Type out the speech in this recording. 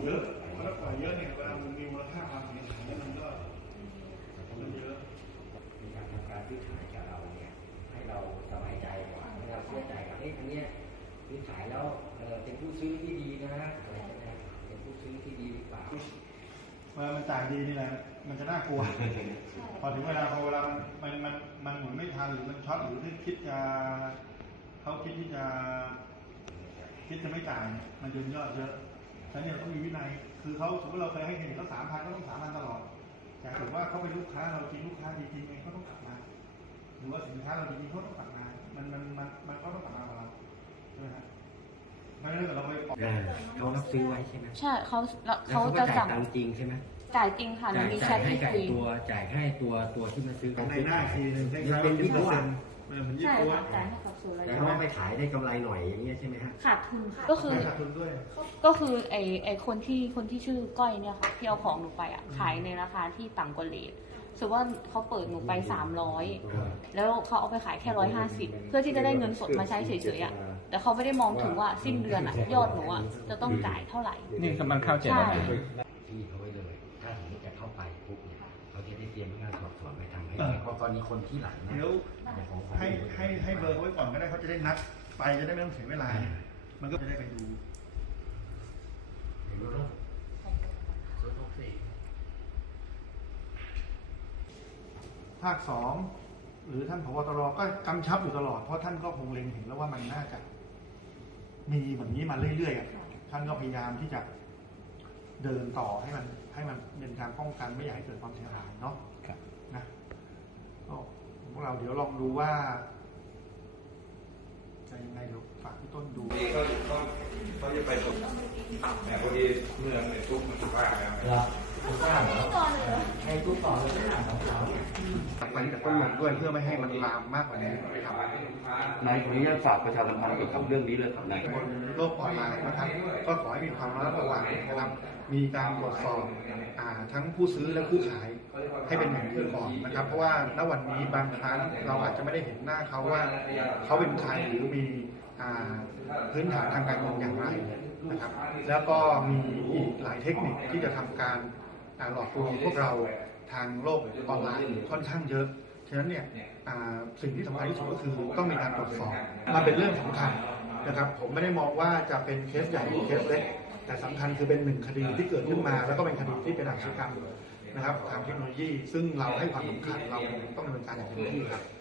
เยอะถ้าปล่อยเยอะเนี่ยเวลามันมีมูลค่าความเสียหายมันก็เยอะในการทำการซื้อขายกับเราเนี่ยให้เราสบายใจกว่าให้เราเชื่อใจกับอันนี้ซื้อขายแล้วเป็นผู้ซื้อที่ดีนะอะไรใช่ไหมเป็นผู้ซื้อที่ดีหรือเปล่ามันจ่ายดีนี่แหละมันจะน่ากลัวพอถึงเวลาเหมุนไม่ทันหรือมันช็อตหรือที่เขาคิดที่จะไม่จ่ายมันยืนยอดเยอะฉะนั้นเนี่ยต้องมีวินัยคือเขาสมมติเราเคยให้เงินเขา3,000ก็ต้อง3,000ตลอดแต่ถือว่าเขาเป็นลูกค้าเราจริงลูกค้าดีจริงเองก็ต้องกลับมาหรือว่าสินค้าเราดีๆเขาต้องกลับมามันก็ต้องกลับมากับเราใช่ไหมครับไม่ได้เราไปเขารับซื้อไว้ใช่ไหมใช่เขาจะสั่งจริงใช่ไหมจ่ายจริงค่ะมันมีแชทที่คุยจ่ายให้ตัวที่มาซื้อในหน้าทีนึงเป็นยี่ปัวใช่ค่ะจ่ายให้กับส่วนแต่เขาไปขายได้กำไรหน่อยอย่างเงี้ยใช่ไหมฮะขาดทุนก็คือขาดทุนด้วยก็คือไอคนที่ชื่อก้อยเนี่ยค่ะที่เอาของหนูไปอ่ะขายในราคาที่ต่ำกว่าเรทถือว่าเขาเปิดหนูไป300แล้วเขาเอาไปขายแค่150เพื่อที่จะได้เงินสดมาใช้เฉยๆอ่ะแต่เขาไม่ได้มองถึงว่าสิ้นเดือนอ่ะยอดหนูอ่ะจะต้องจ่ายเท่าไหร่นี่กำลังเข้าใจแล้วที่เขาไว้เลยถ้าสมมติจะเข้าไปปุ๊บเนี่ยเขาจะได้เตรียมงานสอบสวนไปทำให้เพราะตอนนี้คนที่หลังนะให้เบอร์เขาไว้ก่อนก็ได้เขาจะได้นัดไปจะได้ไม่ต้องเสียเวลามันก็จะได้ไปดูภาค2หรือท่านผบ.ตร.ก็กำชับอยู่ตลอดเพราะท่านก็คงเล็งเห็นแล้วว่ามันน่าจะมีแบบนี้มาเรื่อยๆท่านก็พยายามที่จะเดินต่อให้มันเป็นการป้องกันไม่อยากให้เกิดความเสียหายเนาะนะก็พวกเราเดี๋ยวลองดูว่าจะยังไงเดี๋ยวฝากพี่ต้นดูเขาจะไปตกแต่พอดีเมืองเนี่ยทุกมันว่าแล้วทุกบ้านให้ทุกต่อเลยนะของเขาไปที่ต้นลงด้วยเพื่อไม่ให้มันลามมากกว่านี้นะครับนายคนนี้ฝากประชาสัมพันธ์เกี่ยวกับเรื่องนี้เลยครับนายบนโลกออนไลน์นะครับก็ขอให้มีความระมัดระวังนะครับมีการตรวจสอบทั้งผู้ซื้อและผู้ขายให้เป็นอย่างที่ก่อนนะครับเพราะว่าณวันนี้บางครั้งเราอาจจะไม่ได้เห็นหน้าเขาว่าเขาเป็นใครหรือมีพื้นฐานทางการเงินอย่างไรนะครับแล้วก็มีอีกหลายเทคนิคที่จะทำการหลอกลวงพวกเราทางโลกออนไลน์ค่อนข้างเยอะฉะนั้นเนี่ยสิ่งที่สำคัญที่สุดก็คือต้องมีการตรวจสอบมันเป็นเรื่องสำคัญนะครับผมไม่ได้มองว่าจะเป็นเคสใหญ่หรือเคสเล็กแต่สำคัญคือเป็นหนึ่งคดีที่เกิดขึ้นมาแล้วก็เป็นคดีที่เป็นอาชญากรรมนะครับทางเทคโนโลยีซึ่งเราให้ความสำคัญเราต้องดำเนินการอย่างเต็มที่ครับ